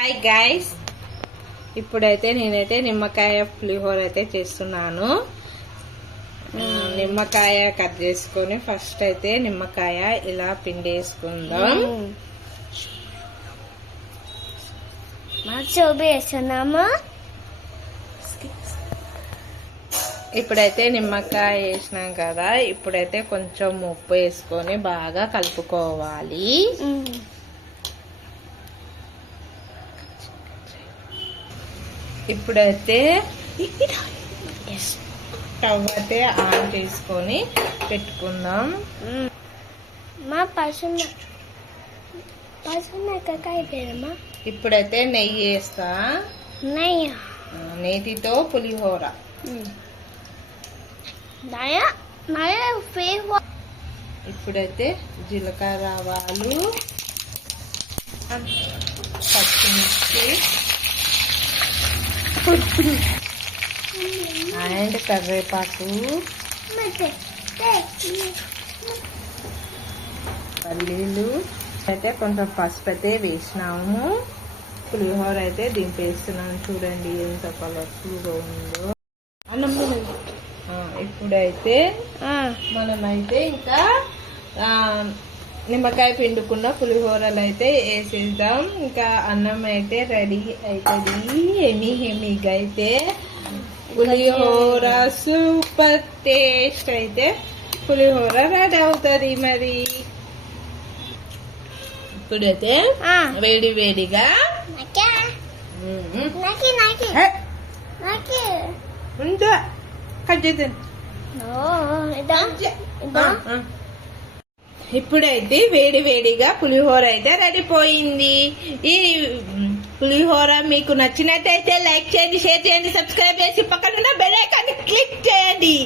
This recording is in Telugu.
హాయ్ గైస్, ఇప్పుడైతే నేనైతే నిమ్మకాయ పులిహోర అయితే చేస్తున్నాను. నిమ్మకాయ కట్ చేసుకొని ఫస్ట్ అయితే నిమ్మకాయ ఇలా పిండేసుకుందాం. ఇప్పుడైతే నిమ్మకాయ వేసినాం కదా, ఇప్పుడైతే కొంచెం ఉప్పు వేసుకొని బాగా కలుపుకోవాలి. ఇప్పుడైతే స్టవ్ అయితే ఆన్ చేసుకొని పెట్టుకుందాం. ఇప్పుడైతే నెయ్యి వేస్తా. నేతితో పులిహోర. ఇప్పుడైతే జీలకర్ర, ఆవాలు, పచ్చిమిర్చి అండ్ కరివేపాకు, పల్లీలు అయితే కొంచెం పసుపు అయితే వేసినాము. పులిహోర అయితే దింపేస్తున్నాను. చూడండి ఎంత కలర్ఫుల్గా ఉందో. ఇప్పుడైతే మనమైతే ఇంకా నిమ్మకాయ పిండుకున్న పులిహోరలు అయితే వేసేద్దాం. ఇంకా అన్నం అయితే రెడీ అవుతుంది. హెమీగా అయితే పులిహోర సూపర్ టేస్ట్ అయితే పులిహోర రెడీ అవుతుంది. మరి ఇప్పుడైతే వేడి వేడిగా కట్ చేద్దాం. ఇప్పుడైతే వేడి వేడిగా పులిహోర అయితే రెడీపోయింది. ఈ పులిహోర మీకు నచ్చినట్టయితే లైక్ చేయండి, షేర్ చేయండి, సబ్స్క్రైబ్ చేసి పక్కన బెల్ ఐకాన్ క్లిక్ చేయండి.